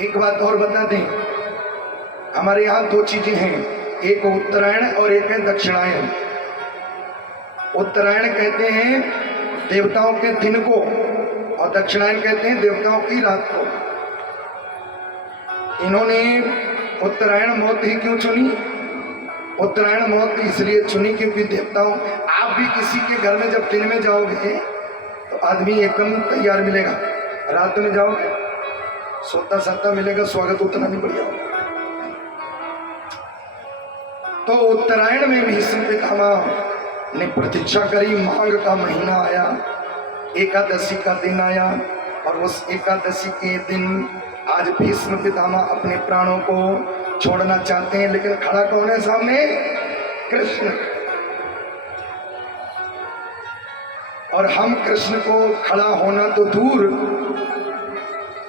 एक बात और बता दें, हमारे यहाँ दो चीजें हैं, एक उत्तरायण और एक है दक्षिणायन। उत्तरायण कहते हैं देवताओं के दिन को और दक्षिणायन कहते हैं देवताओं की रात को। इन्होंने उत्तरायण मौत ही क्यों चुनी? उत्तरायण मौत इसलिए चुनी क्योंकि देवताओं, आप भी किसी के घर में जब दिन में जाओगे तो आदमी एकदम तैयार मिलेगा, रात में जाओगे सोता सत्ता मिलेगा, स्वागत उतना नहीं बढ़िया होगा। तो उत्तरायण में भीष्म पितामह ने प्रतीक्षा करी, माघ का महीना आया, एकादशी का दिन आया और उस एकादशी के दिन आज भीष्म पितामह अपने प्राणों को छोड़ना चाहते हैं, लेकिन खड़ा कौन है सामने? कृष्ण। और हम कृष्ण को खड़ा होना तो दूर,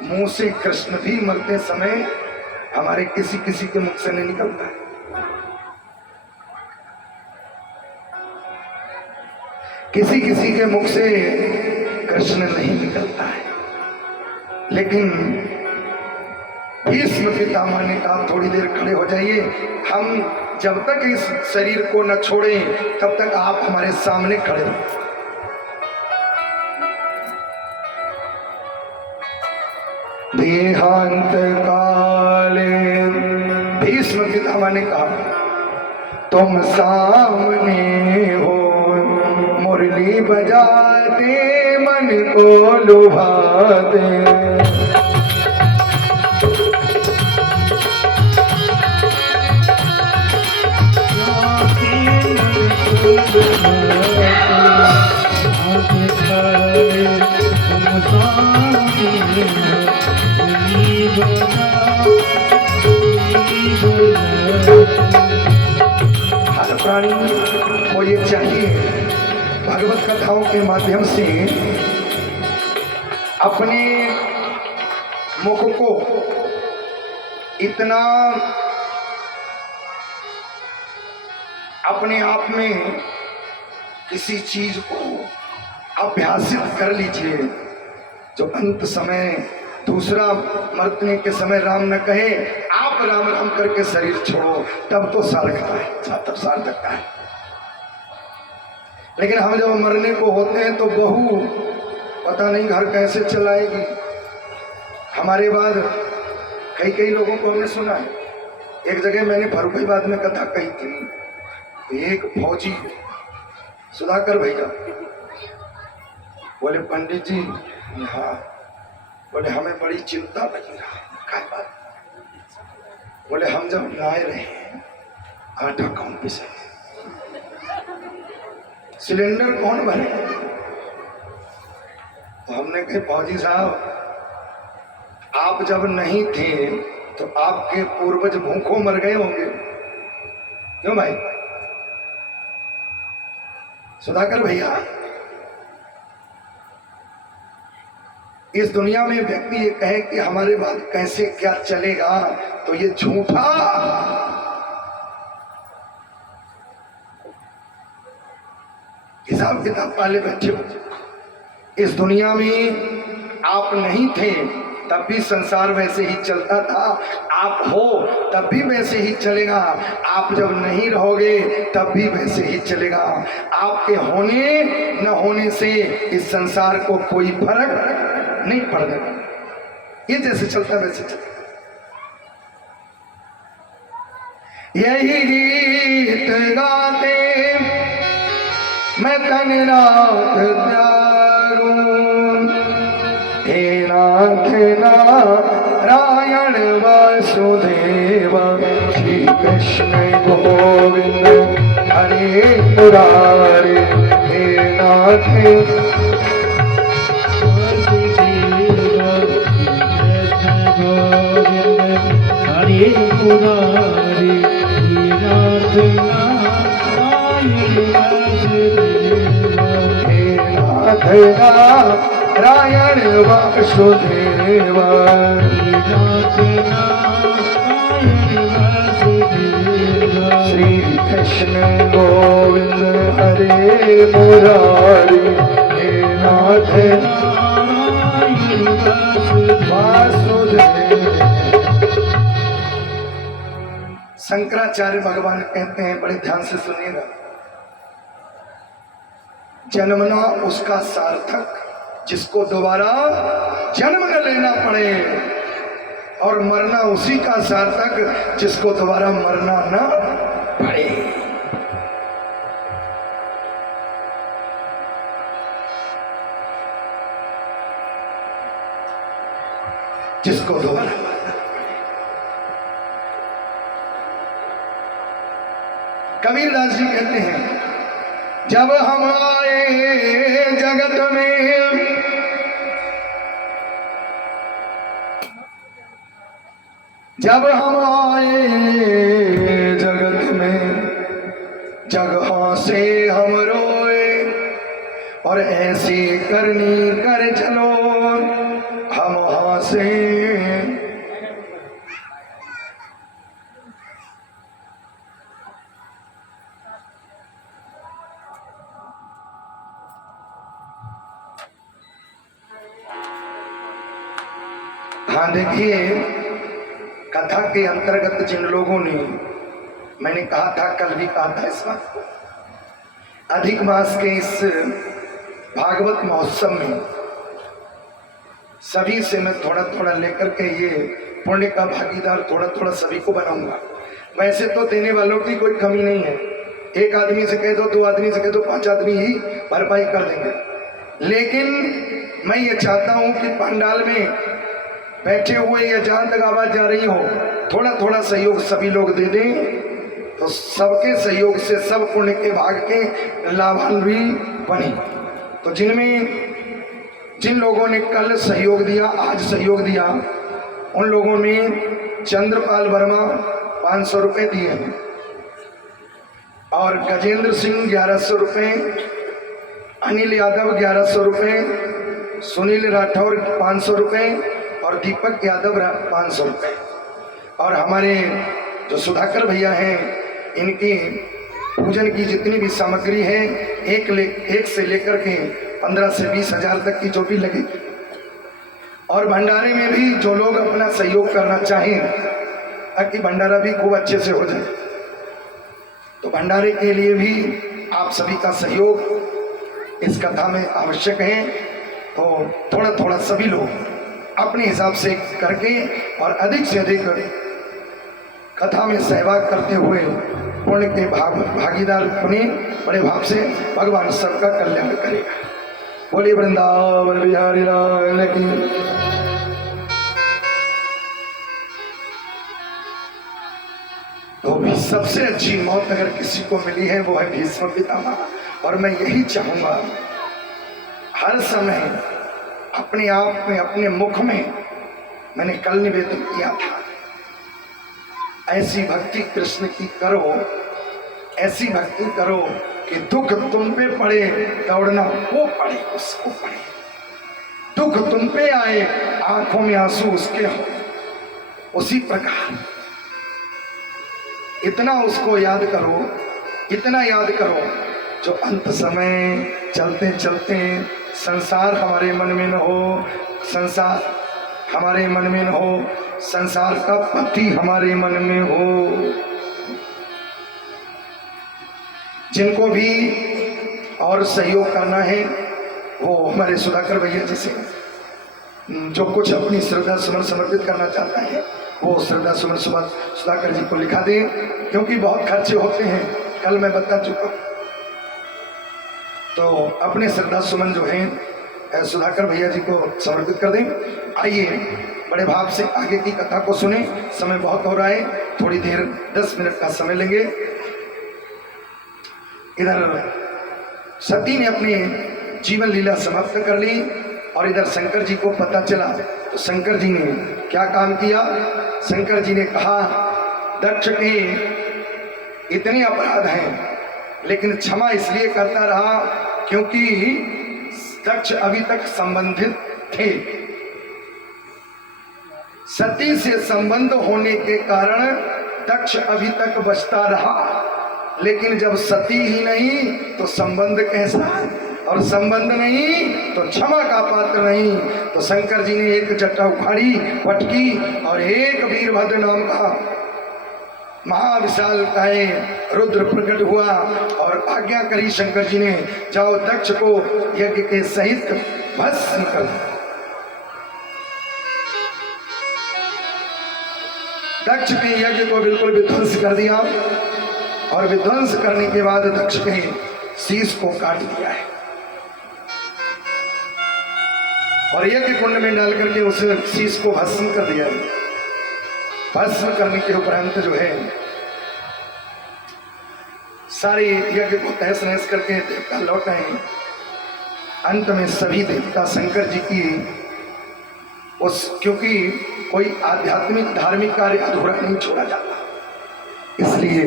मुंह से कृष्ण भी मरते समय हमारे किसी किसी के मुख से नहीं निकलता है। किसी किसी के मुख से कृष्ण नहीं निकलता है। लेकिन भीष्म पितामह ने कहा थोड़ी देर खड़े हो जाइए, हम जब तक इस शरीर को न छोड़ें तब तक आप हमारे सामने खड़े हो। देहांत काले भीष्म पितामह ने कहा तुम सामने हो, मुरली बजाते मन को लुभाते। हर प्राणी को ये चाहिए भगवत कथाओं के माध्यम से अपने मुख को इतना अपने आप में किसी चीज को अभ्यासित कर लीजिए जो अंत समय दूसरा मरने के समय राम न कहे, आप राम राम करके शरीर छोड़ो, तब तो सार्थकता है, तब सार्थकता है। लेकिन हम जब मरने को होते हैं तो बहू पता नहीं घर कैसे चलाएगी। हमारे बाद कई कई लोगों को हमने सुना है। एक जगह मैंने फर्रुखाबाद में कथा कही थी, एक फौजी सुधाकर भैया बोले पंडित जी, हाँ, बोले हमें बड़ी चिंता लगी रहा। बात बोले हम जब लाए रहे आटा कौन पिसे, सिलेंडर कौन भरे? तो हमने कहा फौजी साहब आप जब नहीं थे तो आपके पूर्वज भूखों मर गए होंगे। क्यों भाई? सुधाकर भैया, इस दुनिया में व्यक्ति ये कहे कि हमारे बाद कैसे क्या चलेगा तो ये झूठा हिसाब किताब वाले बैठे हो। इस दुनिया में आप नहीं थे तब भी संसार वैसे ही चलता था, आप हो तब भी वैसे ही चलेगा, आप जब नहीं रहोगे तब भी वैसे ही चलेगा। आपके होने न होने से इस संसार को कोई फर्क नहीं पड़ने वाला, ये जैसे चलता वैसे चलता। यही गीत गाते मैं तन रात त्यारूं, हे नाथ नारायण वासुदेव श्री कृष्ण गोविंद हरे मुरारे। हे नाथ हरे मुरारी, नाथ नारायण वासुदेव, श्री कृष्ण गोविंद हरे मुरारी। हे नाथ वासुदेव शंकराचार्य भगवान कहते हैं, बड़े ध्यान से सुनिएगा, जन्मना उसका सार्थक जिसको दोबारा जन्म न लेना पड़े, और मरना उसी का सार्थक जिसको दोबारा मरना न पड़े। जिसको दोबारा मरना। कबीरदास जी कहते हैं, जब हम आए जगत में, जब हम आए जगत में, जगह से हम रोए, और ऐसी करनी कर चलो हम हंसे। हाँ देखिए, कथा के अंतर्गत जिन लोगों ने, मैंने कहा था, कल भी कहा था इस बात को, अधिक मास के इस भागवत महोत्सव में सभी से मैं थोड़ा थोड़ा लेकर के ये पुण्य का भागीदार थोड़ा थोड़ा सभी को बनाऊंगा। वैसे तो देने वालों की कोई कमी नहीं है, एक आदमी से कह दो, दो आदमी से कह दो, 5 आदमी ही भरपाई कर देंगे। लेकिन मैं ये चाहता हूं कि पंडाल में बैठे हुए या जहां तक आवाज जा रही हो, थोड़ा थोड़ा सहयोग सभी लोग दे दें, तो सबके सहयोग से सब पुण्य के भाग के लाभान्वित बने। तो जिन लोगों ने कल सहयोग दिया, आज सहयोग दिया, उन लोगों में चंद्रपाल वर्मा 500 रुपये दिए हैं, और गजेंद्र सिंह 1100 रुपये, अनिल यादव 1100 रुपये, सुनील राठौर 500 रुपये, और दीपक यादव 500 रुपये। और हमारे जो सुधाकर भैया हैं, इनकी पूजन की जितनी भी सामग्री है, एक से लेकर के 15 से 20 हजार तक की जो भी लगे। और भंडारे में भी जो लोग अपना सहयोग करना चाहें ताकि भंडारा भी खूब अच्छे से हो जाए, तो भंडारे के लिए भी आप सभी का सहयोग इस कथा में आवश्यक है। तो थोड़ा थोड़ा सभी लोग अपने हिसाब से करके और अधिक से अधिक कथा में सहभाग करते हुए पुण्य के भागीदार बने, बड़े भाव से भगवान सबका कल्याण करेगा। बोलिए वृंदावन बिहारी लाल की। तो भी सबसे अच्छी मौत अगर किसी को मिली है वो है भीष्म पितामह, और मैं यही चाहूंगा हर समय अपने आप में, अपने मुख में, मैंने कल निवेदन किया था, ऐसी भक्ति कृष्ण की करो, ऐसी भक्ति करो कि दुख तुम पे पड़े, दौड़ना वो पड़े, उसको पड़े। दुख तुम पे आए, आंखों में आंसू उसके हो। उसी प्रकार इतना उसको याद करो, इतना याद करो, जो अंत समय चलते चलते संसार हमारे मन में न हो, संसार हमारे मन में न हो, संसार का पति हमारे मन में हो। जिनको भी और सहयोग करना है वो हमारे सुधाकर भैया जी से जो कुछ अपनी श्रद्धा सुमन समर्पित करना चाहता है वो श्रद्धा सुमन सुधाकर जी को लिखा दे, क्योंकि बहुत खर्चे होते हैं, कल मैं बता चुका हूँ। तो अपने श्रद्धा सुमन जो है सुधाकर भैया जी को समर्पित कर दें। आइए बड़े भाव से आगे की कथा को सुने। समय बहुत हो रहा है, थोड़ी देर 10 मिनट का समय लेंगे। इधर सती ने अपनी जीवन लीला समाप्त कर ली और इधर शंकर जी को पता चला, तो शंकर जी ने क्या काम किया? शंकर जी ने कहा दक्ष के इतने अपराध हैं, लेकिन क्षमा इसलिए करता रहा क्योंकि दक्ष अभी तक संबंधित थे। सती से संबंध होने के कारण दक्ष अभी तक बचता रहा, लेकिन जब सती ही नहीं तो संबंध कैसा, और संबंध नहीं तो क्षमा का पात्र नहीं। तो शंकर जी ने एक जटा उखाड़ी पटकी और एक वीरभद्र नाम का महाविशाल काय रुद्र प्रकट हुआ और आज्ञा करी शंकर जी ने, जाओ दक्ष को यज्ञ के सहित भस्म कर दो। दक्ष के यज्ञ को बिल्कुल विध्वंस कर दिया और विध्वंस करने के बाद दक्ष के शीश को काट दिया है और यज्ञ कुंड में डाल करके उस शीश को भस्म कर दिया है। भस्म करने के उपरांत जो है सारे यज्ञ को तहस नहस करके देवता लौट आए। अंत में सभी देवता शंकर जी की क्योंकि कोई आध्यात्मिक धार्मिक कार्य अधूरा नहीं छोड़ा जाता, इसलिए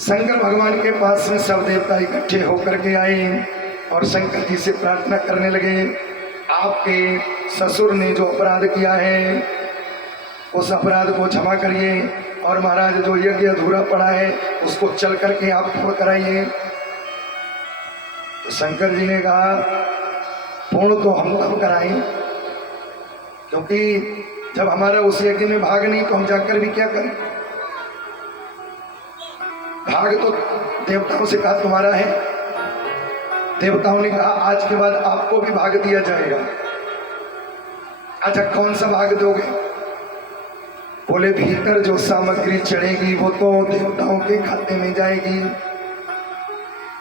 शंकर भगवान के पास में सब देवता इकट्ठे होकर के आए और शंकर जी से प्रार्थना करने लगे, आपके ससुर ने जो अपराध किया है उस अपराध को क्षमा करिए और महाराज जो यज्ञ अधूरा पड़ा है उसको चल करके आप पूर्ण कराइए। तो शंकर जी ने कहा, पूर्ण तो हम तब कराएं, क्योंकि जब हमारा उस यज्ञ में भाग नहीं तो हम जाकर भी क्या करें। भाग तो देवताओं से कहा तुम्हारा है। देवताओं ने कहा आज के बाद आपको भी भाग दिया जाएगा। अच्छा कौन सा भाग दोगे? बोले भीतर जो सामग्री चढ़ेगी वो तो देवताओं के खाते में जाएगी,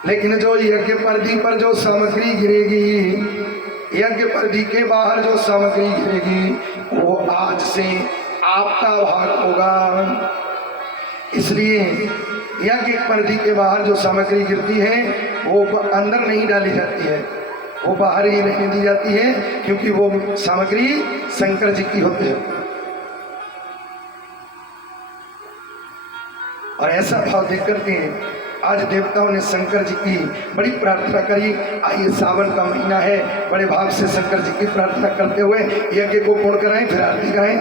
लेकिन जो यज्ञ परिधि पर जो सामग्री गिरेगी, यज्ञ परिधि के बाहर जो सामग्री गिरेगी वो आज से आपका भाग होगा। इसलिए यज्ञ परिधि के बाहर जो सामग्री गिरती है वो अंदर नहीं डाली जाती है, वो बाहर ही रहने दी जाती है, क्योंकि वो सामग्री शंकर जी की होती है। और ऐसा भाव देख करके आज देवताओं ने शंकर जी की बड़ी प्रार्थना करी। आइए सावन का महीना है, बड़े भाव से शंकर जी की प्रार्थना करते हुए यज्ञ को पूर्ण कराएं, फिर आरती कराएं।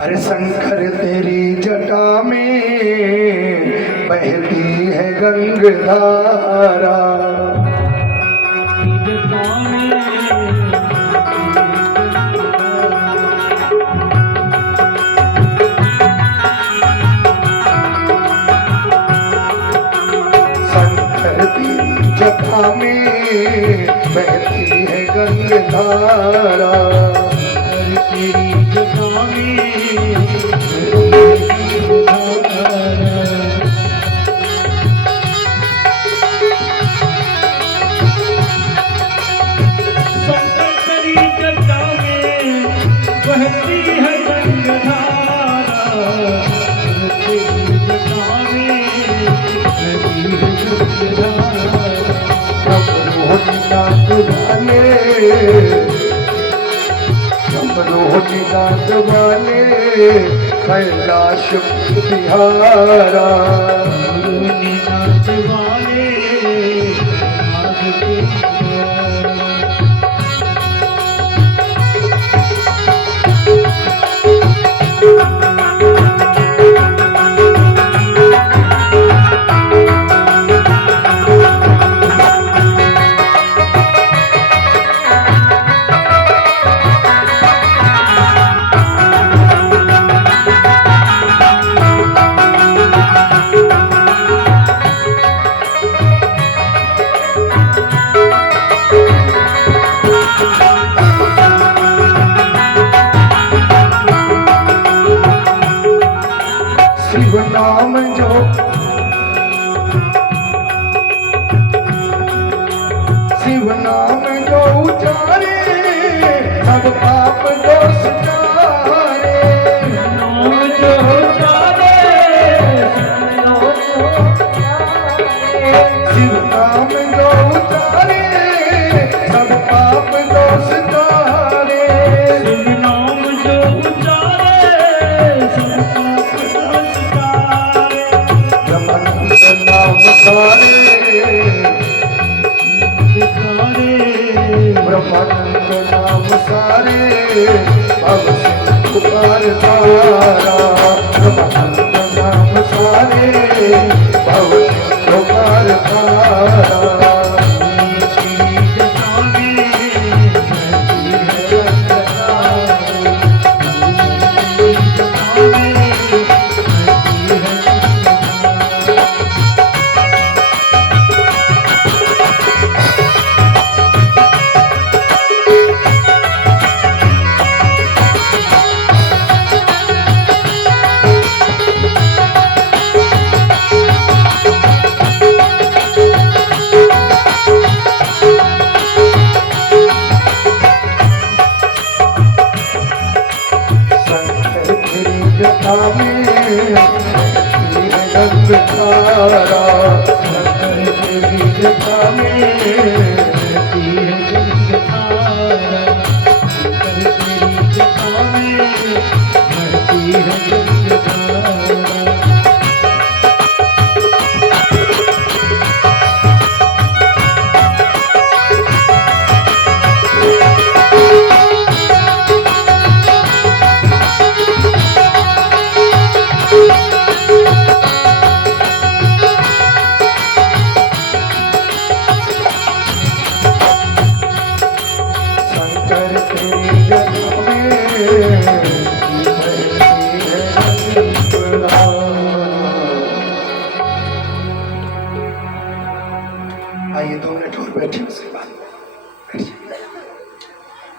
अरे शंकर तेरी जटा में बहती है गंगाधारा, जटा में बहती है गंगाधारा, तेरी जटा में बहती है गंगाधारा, तेरी जटा में बहती है गंगाधारा। रोहिदास वाले कैलाश बिहारा, रोहिदास वाले शिव नाम जो उचारे सब पाप दोष जारे, नाम जो उचारे शिव नाम जो उचारे सब पाप दोष जारे, शिव नाम जो उचारे सब पाप दोष जारे। ब्रह्मानंद नाम सारे, ब्रह्मानंद नाम सारे भव सिंह पुकार तारा, ब्रह्मानंद नाम सारे भव सिंह पुकार तारा।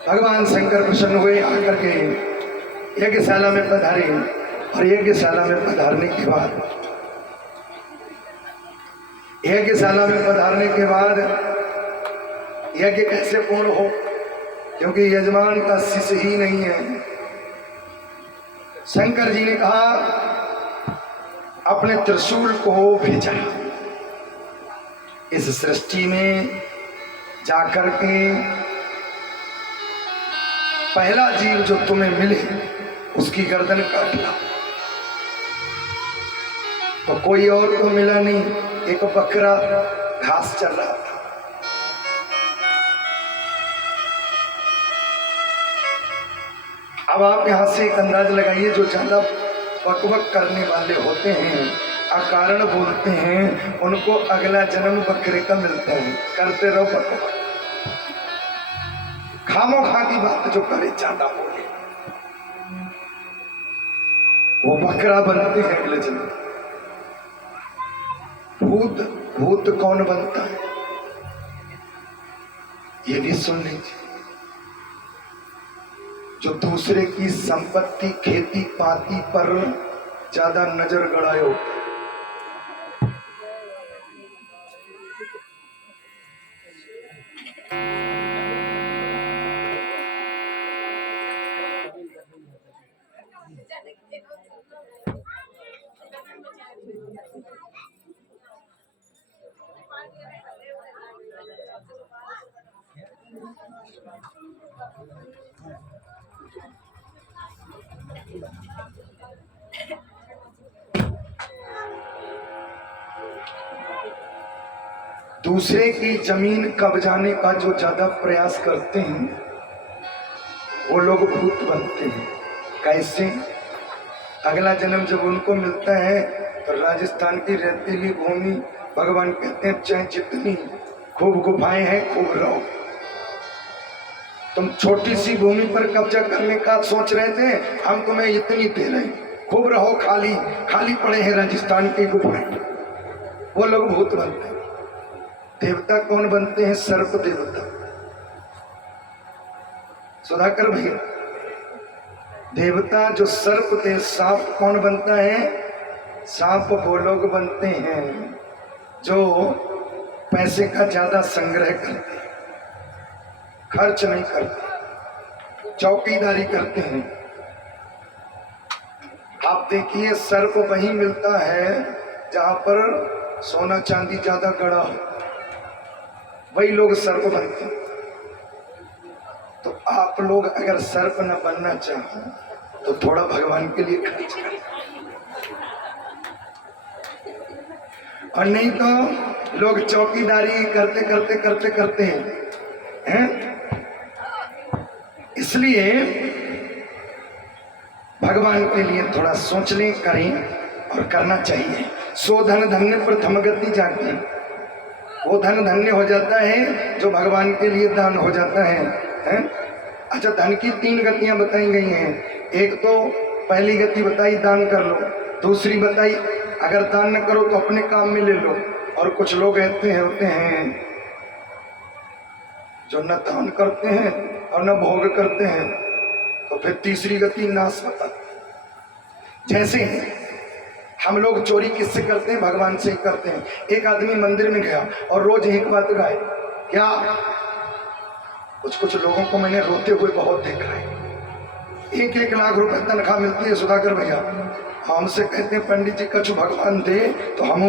भगवान शंकर प्रसन्न हुए, आकर के यज्ञशाला में पधारे। और यज्ञशाला में पधारने के बाद यज्ञ कैसे पूर्ण हो, क्योंकि यजमान का शिष्य ही नहीं है। शंकर जी ने कहा अपने त्रिशूल को भेजा, इस सृष्टि में जाकर के पहला जीव जो तुम्हें मिले उसकी गर्दन काट लो। तो कोई और तो मिला नहीं, एक बकरा घास चल रहा था। अब आप यहां से एक अंदाज लगाइए, जो ज्यादा बकबक करने वाले होते हैं, अकारण बोलते हैं, उनको अगला जन्म बकरे का मिलता है। करते रहो बकबक, खामो खा की बात जो करे ज्यादा बोले वो बकरा बनते हैं अगले जन्म। भूत कौन बनता है ये भी सुन लीजिए। जो दूसरे की संपत्ति खेती पाती पर ज्यादा नजर गड़ायो, दूसरे की जमीन कब्जाने का जो ज्यादा प्रयास करते हैं वो लोग भूत बनते हैं। कैसे? अगला जन्म जब उनको मिलता है तो राजस्थान की रेतीली भूमि, भगवान कहते हैं चाहे जितनी खूब गुफाएं हैं खूब रहो। तुम छोटी सी भूमि पर कब्जा करने का सोच रहे थे, हम तुम्हें इतनी दे रहे हैं, खूब रहो, खाली खाली पड़े हैं राजस्थान की गुफाएं। वो लोग भूत बनते हैं। देवता कौन बनते हैं? सर्प देवता। सुधाकर भैया, देवता जो सर्प थे, सांप कौन बनता है? सांप वो लोग बनते हैं जो पैसे का ज्यादा संग्रह करते हैं, खर्च नहीं करते, चौकीदारी करते हैं। आप देखिए सर्प वहीं मिलता है जहां पर सोना चांदी ज्यादा गड़ा हो, वही लोग सर्प बनते हैं। तो आप लोग अगर सर्प न बनना चाहो तो थोड़ा भगवान के लिए खर्च करें, और नहीं तो लोग चौकीदारी करते हैं। इसलिए भगवान के लिए थोड़ा सोच लें, करें और करना चाहिए। सो धन धन्य प्रथम गति जाके, वो धन धन्य हो जाता है जो भगवान के लिए दान हो जाता है? अच्छा, धन की 3 गतियां बताई गई हैं। एक तो पहली गति बताई दान कर लो, दूसरी बताई अगर दान न करो तो अपने काम में ले लो, और कुछ लोग ऐसे होते हैं जो न दान करते हैं और न भोग करते हैं, तो फिर तीसरी गति नाश होता। जैसे हम लोग चोरी किससे करते हैं? भगवान से ही करते हैं। एक आदमी मंदिर में गया और रोज एक बात गाए, क्या? कुछ लोगों को मैंने रोते हुए बहुत देखा है। 1-1 लाख रुपए तनख्वाह मिलती है सुधाकर भैया, हमसे कहते हैं पंडित जी कछु भगवान दे तो हम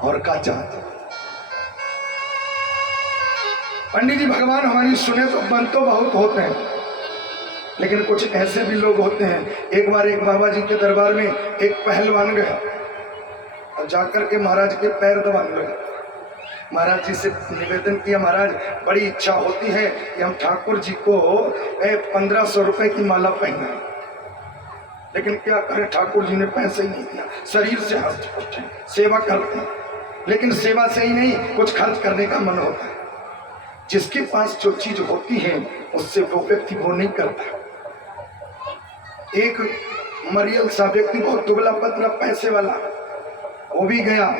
और का चाहते। पंडित जी भगवान हमारी सुने तो बन तो बहुत होते हैं, लेकिन कुछ ऐसे भी लोग होते हैं। एक बार एक बाबा जी के दरबार में एक पहलवान गया और जाकर के महाराज के पैर दबाने लगा। महाराज जी से निवेदन किया, महाराज बड़ी इच्छा होती है कि हम ठाकुर जी को 1500 रुपए की माला पहनाएं, लेकिन क्या करें, ठाकुर जी ने पैसे ही नहीं दिया। शरीर से हाथ उठे, सेवा करते हैं, लेकिन सेवा से ही नहीं, कुछ खर्च करने का मन होता है। जिसके पास जो चीज होती है उससे वो व्यक्ति वो नहीं करता। एक मरियल सा व्यक्ति, बहुत दुबला पतला पैसे वाला, वो भी गया,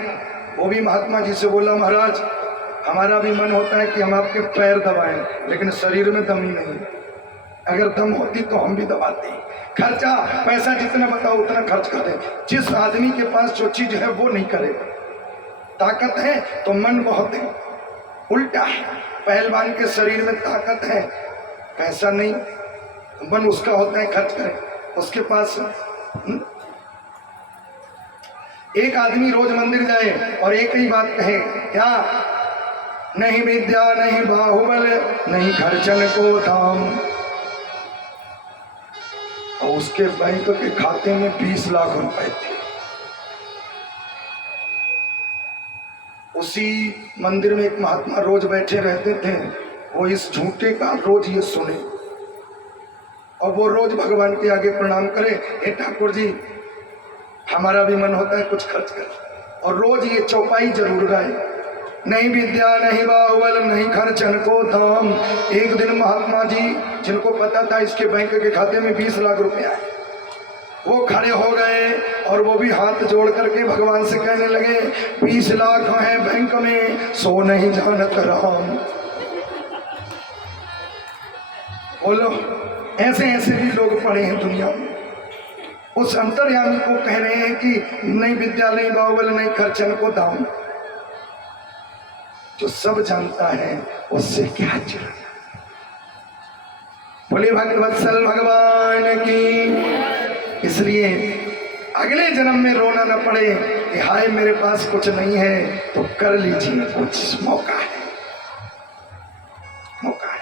वो भी महात्मा जी से बोला, महाराज हमारा भी मन होता है कि हम आपके पैर दबाएं, लेकिन शरीर में दम ही नहीं। अगर दम होती तो हम भी दबाते। खर्चा पैसा जितना बताओ उतना खर्च कर दे। जिस आदमी के पास जो चीज है वो नहीं करे। ताकत है तो मन बहुत है, उल्टा है। पहलवान के शरीर में ताकत है, पैसा नहीं, मन उसका होता है खर्च करे उसके पास। एक आदमी रोज मंदिर जाए और एक ही बात कहे, क्या? नहीं विद्या नहीं बाहुबल नहीं खर्चन को दाम। और उसके बैंक के खाते में 20 लाख रुपए थे। उसी मंदिर में एक महात्मा रोज बैठे रहते थे। वो इस झूठे का रोज ये सुने और वो रोज भगवान के आगे प्रणाम करे, हे ठाकुर जी हमारा भी मन होता है कुछ खर्च कर। और रोज ये चौपाई जरूर गाए, नहीं विद्या नहीं बाहुबल नहीं खर्चन को दाम। एक दिन महात्मा जी जिनको पता था इसके बैंक के खाते में 20 लाख रुपए आए, वो खड़े हो गए और वो भी हाथ जोड़ करके भगवान से कहने लगे, 20 लाख है बैंक में, सो नहीं जानत राम। बोलो, ऐसे ऐसे भी लोग पड़े हैं दुनिया में। उस अंतर्यामी को कह रहे हैं कि नहीं विद्या नहीं बाहुबल नहीं खर्चन को दाम। जो सब जानता है उससे क्या चलना। बोले भक्तवत्सल भगवान की। इसलिए अगले जन्म में रोना न पड़े कि हाय मेरे पास कुछ नहीं है, तो कर लीजिए कुछ, मौका है, मौका है।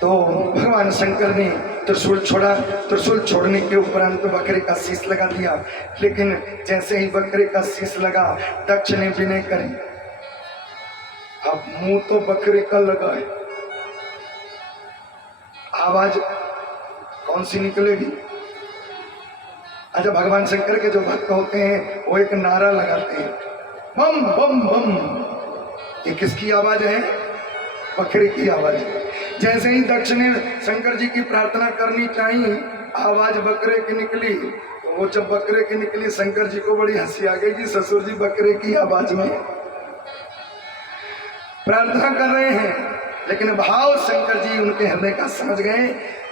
तो भगवान शंकर ने त्रिशूल छोड़ा। त्रिशूल छोड़ने के उपरांत तो बकरे का शीश लगा दिया। लेकिन जैसे ही बकरे का शीश लगा, दक्ष ने विनय करी, अब मुंह तो बकरे का लगा है, आवाज कौन सी निकलेगी? अच्छा, भगवान शंकर के जो भक्त होते हैं वो एक नारा लगाते हैं, बम बम बम। ये किसकी आवाज है? बकरे की आवाज है। जैसे ही दक्ष ने शंकर जी की प्रार्थना करनी चाहिए, आवाज बकरे की निकली। तो वो जब बकरे की निकली, शंकर जी को बड़ी हंसी आ गई कि ससुर जी बकरे की आवाज में प्रार्थना कर रहे हैं। लेकिन भाव शंकर जी उनके हृदय का समझ गए।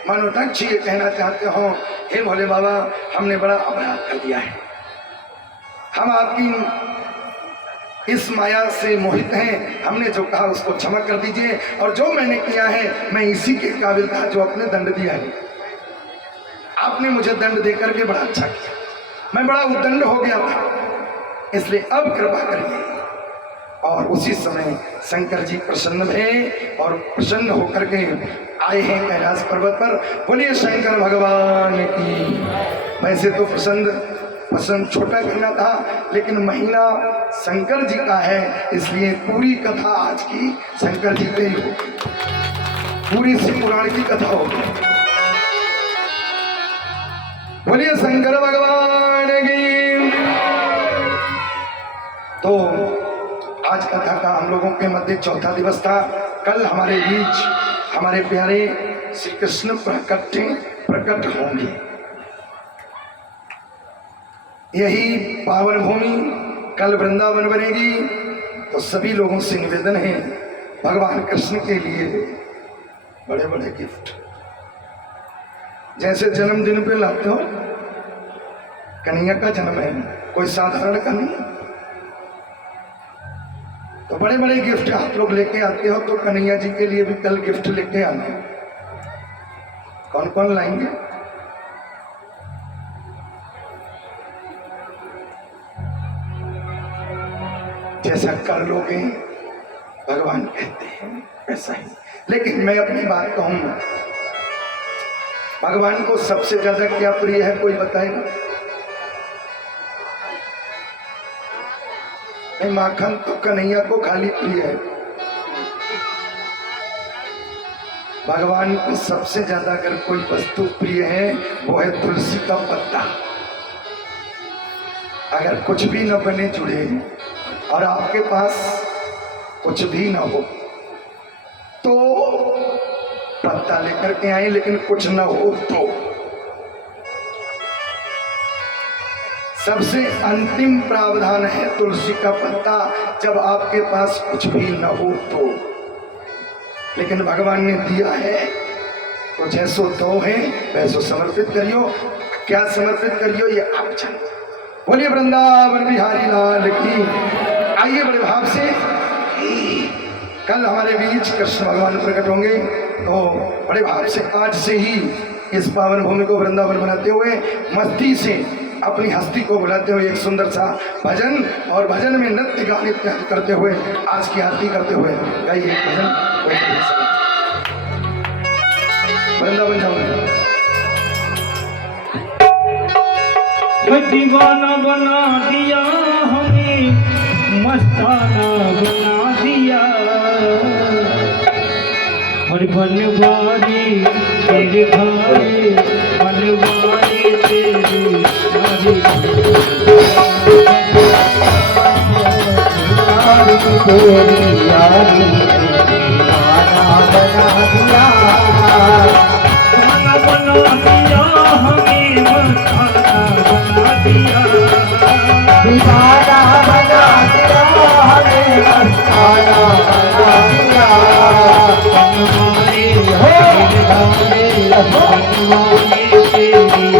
मानो दक्ष ये कहना चाहते हो, हे भोले बाबा हमने बड़ा अपराध कर दिया है, हम आपकी इस माया से मोहित हैं, हमने जो कहा उसको क्षमा कर दीजिए, और जो मैंने किया है मैं इसी के काबिल था जो आपने दंड दिया है। आपने मुझे दंड देकर के बड़ा अच्छा किया, मैं बड़ा उद्दंड हो गया था, इसलिए अब कृपा करिए। और उसी समय शंकर जी प्रसन्न हुए और प्रसन्न होकर के आए हैं कैलाश पर्वत पर। बोलिए शंकर भगवान की। वैसे तो प्रसन्न छोटा करना था, लेकिन महीना शंकर जी का है, इसलिए पूरी कथा आज की शंकर जी पे ही होगी, पूरी शिव पुराण की कथा होगी। बोलिए शंकर भगवान की। तो आज कथा का हम लोगों के मध्य चौथा दिवस था। कल हमारे बीच हमारे प्यारे श्री कृष्ण प्रकट होंगे। यही पावन भूमि कल वृंदावन बनेगी। तो सभी लोगों से निवेदन है, भगवान कृष्ण के लिए बड़े बड़े गिफ्ट, जैसे जन्मदिन पे लाते हो, कन्हैया का जन्म है, कोई साधारण का नहीं, तो बड़े बड़े गिफ्ट आप लोग लेके आते हो। तो कन्हैया जी के लिए भी कल गिफ्ट लेके आना। कौन कौन लाएंगे? जैसा कर लोगे भगवान कहते हैं ऐसा ही। लेकिन मैं अपनी बात कहूंगा, भगवान को सबसे ज्यादा क्या प्रिय है, कोई बताएगा? माखन तो कन्हैया को खाली प्रिय है। भगवान को सबसे ज्यादा अगर कोई वस्तु प्रिय है वो है तुलसी का पत्ता। अगर कुछ भी न बने जुड़े और आपके पास कुछ भी ना हो तो पत्ता लेकर के आए, लेकिन कुछ न हो तो सबसे अंतिम प्रावधान है तुलसी का पत्ता, जब आपके पास कुछ भी न हो तो। लेकिन भगवान ने दिया है तो जैसो दो है वैसो समर्पित करियो। क्या समर्पित करियो ये आप जानो। बोलिए वृंदावन बिहारी लाल की। आइए बड़े भाव से, कल हमारे बीच कृष्ण भगवान प्रकट होंगे, तो बड़े भाव से आज से ही इस पावन भूमि को वृंदावन बनाते हुए, मस्ती से अपनी हस्ती को बुलाते हुए एक सुंदर सा भजन, और भजन में नृत्य गाने करते हुए, आज की आरती करते हुए गाइए भजन। वृंदावन जाओ। दीवाना बना दिया हमें, मस्ताना बना दिया, हर बनवारी तेरे घरे, बनवारी तेरी घरे, तेरी यारी दीवाना बना दिया, दीवाना बना दिया हमें, मस्ताना बना दिया, दीवाना बना दिया हमें, मस्ताना बना दिया, बनवारी तेरे घरे, बनवारी तेरी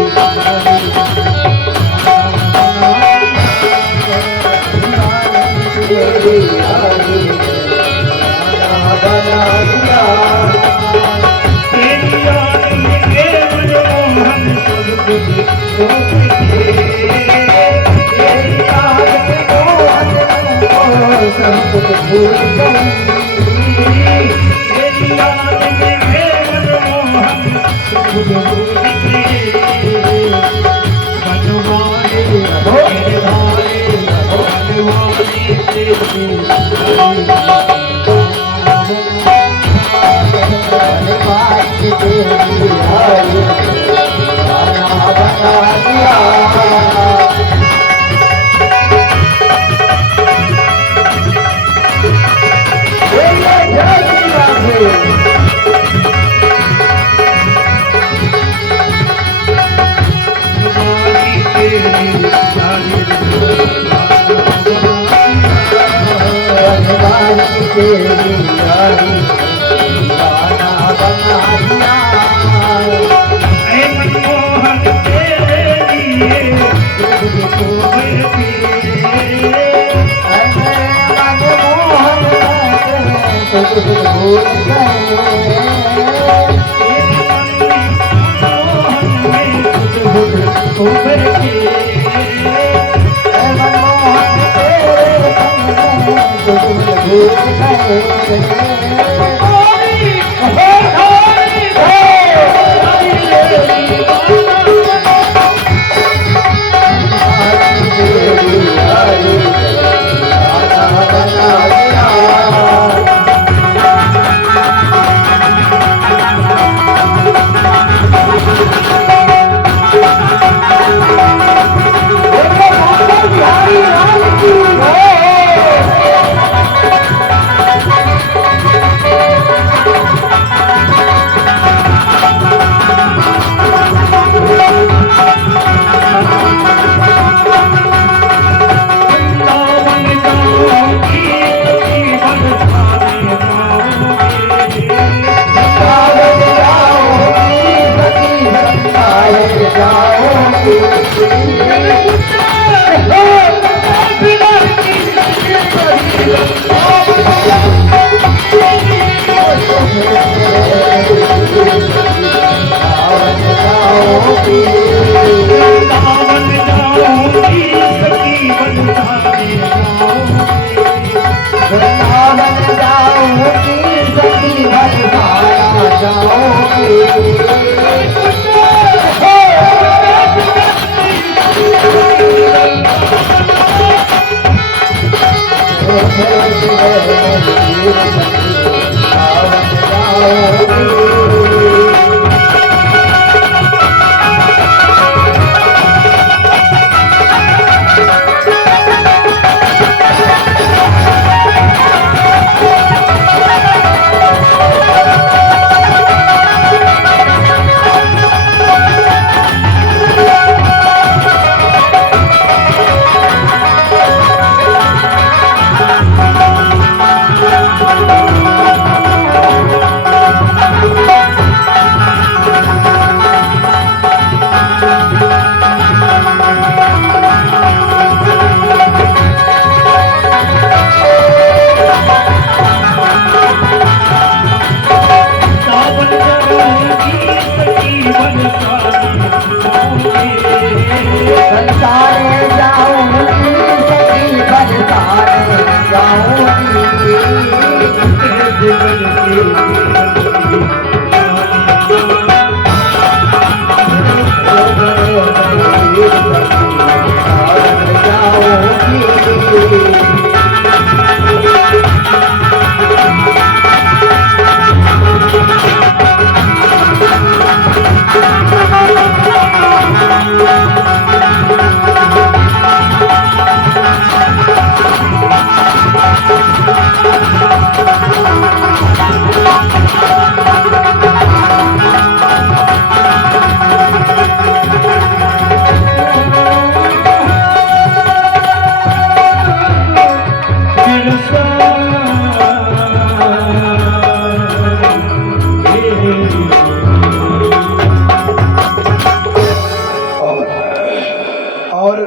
और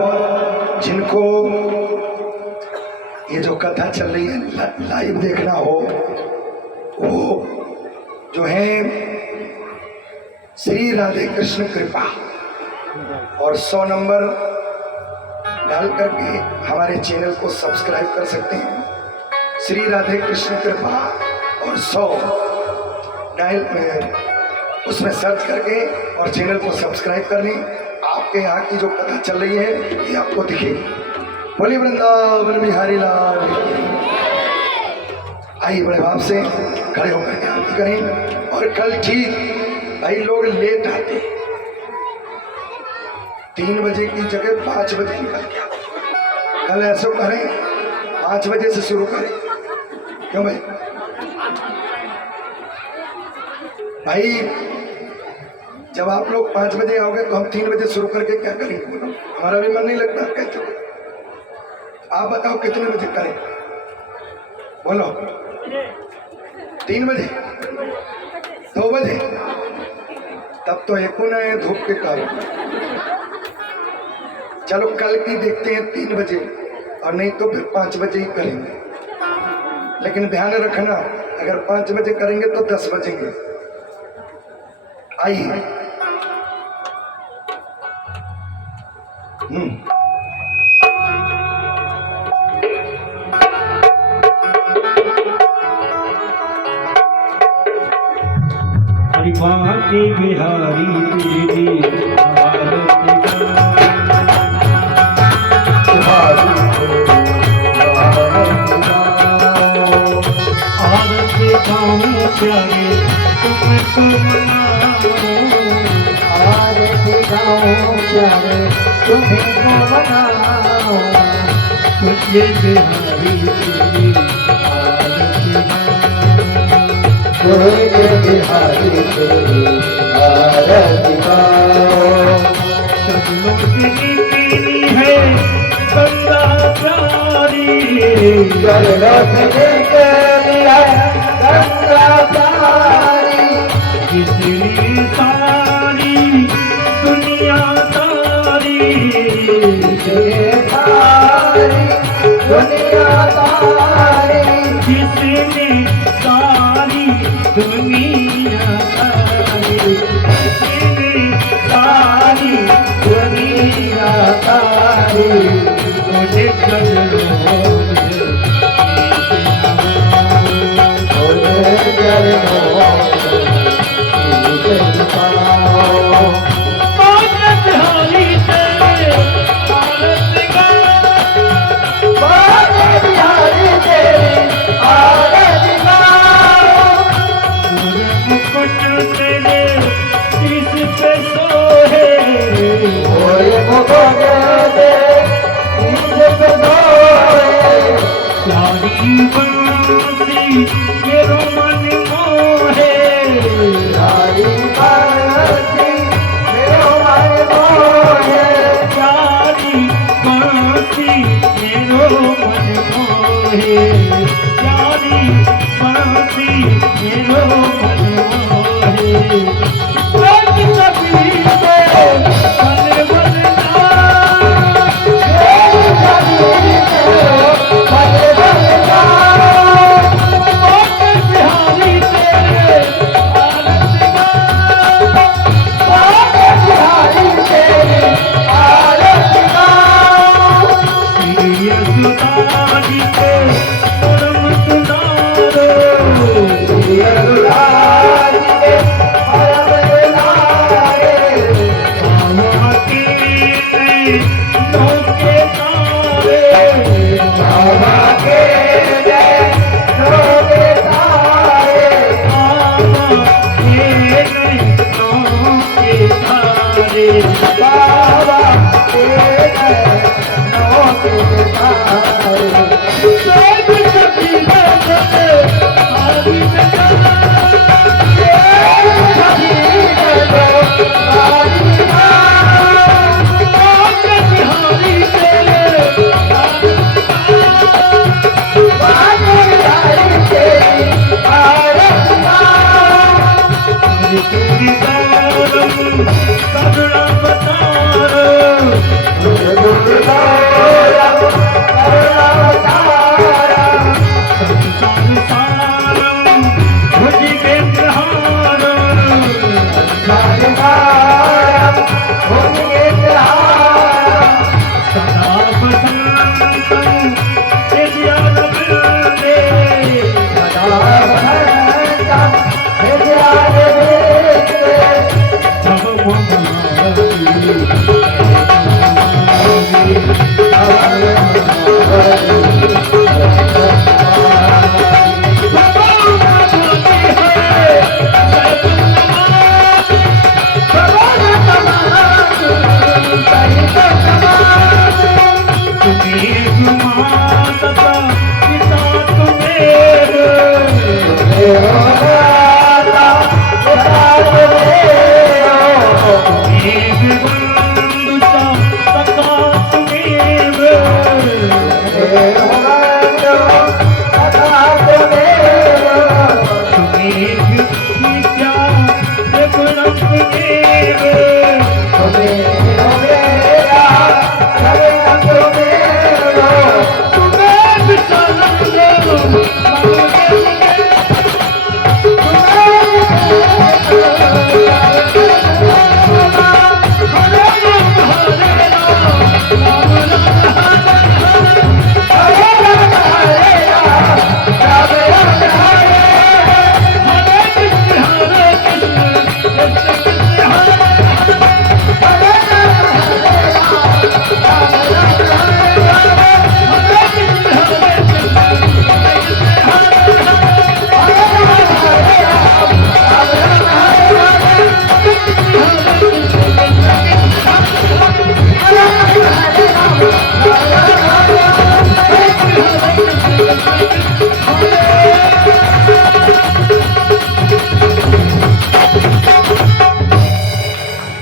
जिनको ये जो कथा चल रही है लाइव देखना हो, वो जो है श्री राधे कृष्ण कृपा और 100 नंबर डाल करके हमारे चैनल को सब्सक्राइब कर सकते हैं। श्री राधे कृष्ण कृपा और 100 डायल में उसमें सर्च करके और चैनल को सब्सक्राइब कर लें। आपके यहाँ की जो कथा चल रही है ये आपको दिखेगी। बोलिए वृंदावन बिहारी लाल। आइए बड़े भाव से खड़े होकर के आरती करें। और कल ठीक भाई लोग लेट आते, 3 बजे की जगह 5 बजे निकल के आते। कल ऐसा करें 5 बजे से शुरू करें। क्यों भाई? भाई जब आप लोग 5 बजे आओगे तो हम 3 बजे शुरू करके क्या करेंगे? बोलो, हमारा भी मन नहीं लगता। कहते हो आप बताओ कितने बजे करें? बोलो 3 बजे, 2 बजे, तब तो एक न धूप के कारण। चलो कल की देखते हैं 3 बजे, और नहीं तो फिर 5 बजे ही करेंगे। लेकिन ध्यान रखना, अगर 5 बजे करेंगे तो 10 बजेंगे। आइए बाके बिहारी तेरी आरती गाऊं प्यारे तुमको मनाओ, आरती गाऊं प्यारे तुमको मनाओ, तुझे बिहारी तेरी बिहारी तेरी आरती गाओ। शब्दों की पीनी है गंगा प्यारी, चरणों से लिया गंगा प्यारी, इसलिए सारी दुनिया सारी, इसलिए सारी दुनिया सारी, जिसने सारी दुनिया सारी, सारी दुनिया सारी मुझे मेरो मन मोहे, प्यारी बंसी मेरो मन मोहे, प्यारी बंसी मेरो मन मोहे, प्यारी बंसी मेरो मन मोहे।